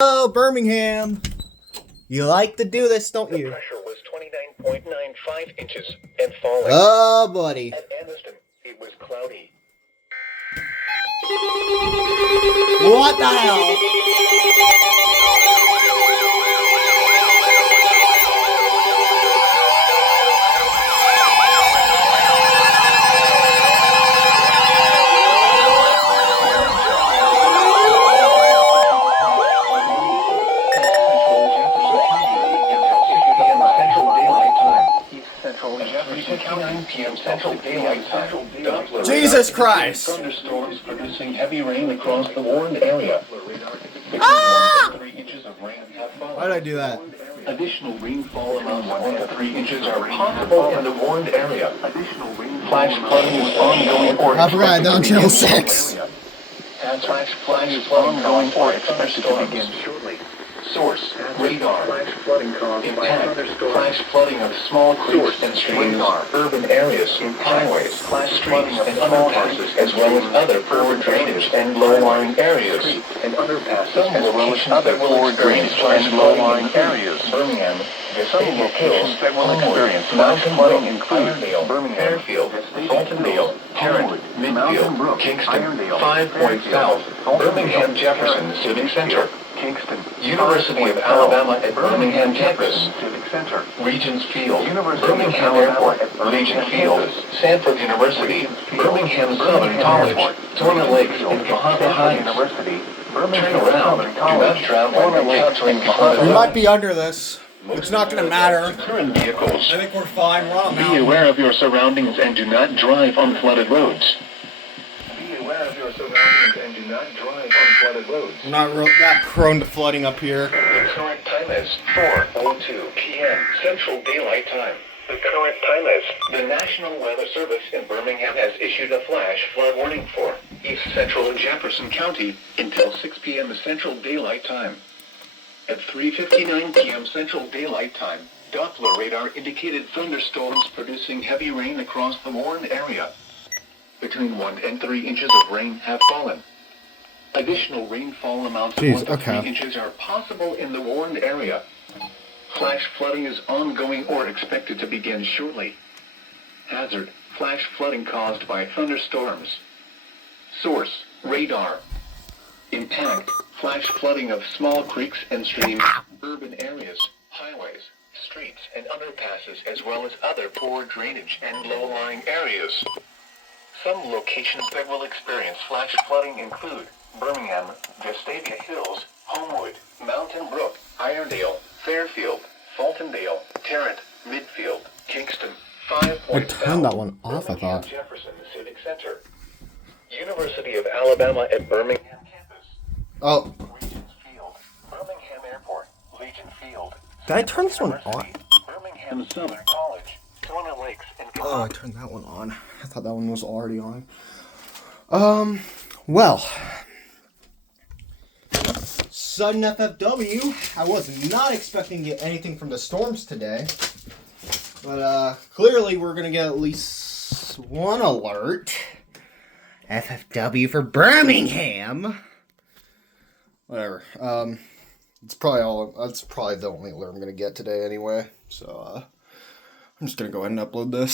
Oh, Birmingham. You like to do this, don't you? The pressure was 29.95 inches and falling. Oh, buddy. At Anniston, it was cloudy. What the hell? Jesus Christ! Thunderstorms producing heavy rain across the warned area. Ah! 3 inches of rain have fallen. Why did I do that? Additional rainfall amounts 1 to 3 inches are possible in the warned area. Flash flooding is ongoing or I forgot I done channel 6. Flash flooding is ongoing or expected to begin shortly. Source, radar. Impact, flash flooding of small creeks and streams, urban areas, highways, streets and underpasses, as well as other poor drainage and low-lying areas. Some locations that will experience flash flooding include Birmingham, some locations that will experience flash flooding include Birmingham, Fairfield, Fultondale, Tarrant, Midfield, Kingston, 5 Point South, Birmingham Jefferson Civic Center, Kingston, University of Alabama at Birmingham campus, Civic Center, Regents Field, Birmingham Airport, Legion Field, Sanford University, Birmingham Southern College, Torna Lakes, and Bahama Heights. University, Turn around, do not drown when encountering Bahama. We might be under this. It's not gonna matter. Current vehicles. I think we're fine. We're on a Be mountain. aware of your surroundings and do not drive on flooded roads. Be aware of your surroundings and do not drive on flooded roads. We're not that prone to flooding up here. The current time is 4:02 p.m. Central Daylight Time. The current time is. The National Weather Service in Birmingham has issued a flash flood warning for East Central and Jefferson County until 6 p.m. Central Daylight Time. At 3:59 p.m. Central Daylight Time, Doppler radar indicated thunderstorms producing heavy rain across the warned area. Between 1 and 3 inches of rain have fallen. Additional rainfall amounts of 1 to 3 inches are possible in the warned area. Flash flooding is ongoing or expected to begin shortly. Hazard, flash flooding caused by thunderstorms. Source, radar. Impact, flash flooding of small creeks and streams, urban areas, highways, streets and underpasses, as well as other poor drainage and low-lying areas. Some locations that will experience flash flooding include Birmingham, Vestavia Hills, Homewood, Mountain Brook, Irondale, Fairfield, Fultondale, Tarrant, Midfield, Kingston, 5 Point I turned that one off, I thought. Jefferson Civic Center, University of Alabama at Birmingham campus. Oh. Regents Field, Birmingham Airport, Legion Field. Did I turn this one on? Birmingham Southern College, Torna Lakes, and Oh, I turned that one on. I thought that one was already on. Well. Sudden FFW. I was not expecting to get anything from the storms today. But, clearly we're gonna get at least one alert. FFW for Birmingham. Whatever. That's probably the only alert I'm gonna get today anyway. So, I'm just gonna go ahead and upload this.